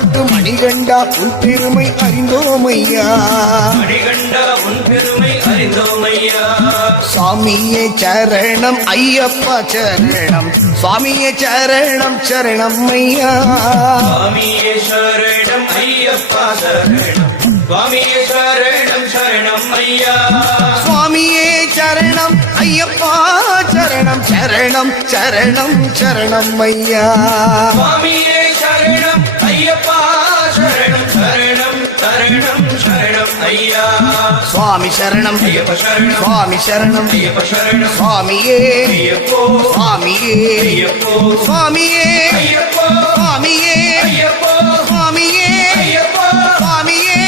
போட்டு மணிகண்டா உன் பெருமை அறிந்தோமையா? மணிகண்டா உன் பெருமை அறிந்தோமையா சுவாமியே சரணம் ஐயப்பா சரணம். சுவாமியே சரணம் சரணம் ஐயா. சுவாமியே சரணம் ஐயப்பா சரணம். சுவாமியே சரணம் சரணம் ஐயா. சுவாமியே சரணம் ஐயப்பா சரணம் சரணம் சரணம் சரணம் ஐயா. சுவாமியே சுவாமி சரணம். சுவாமி சரணம். சுவாமியே. சுவாமியே. சுவாமியே. சுவாமியே. சுவாமியே. சுவாமியே. சுவாமியே.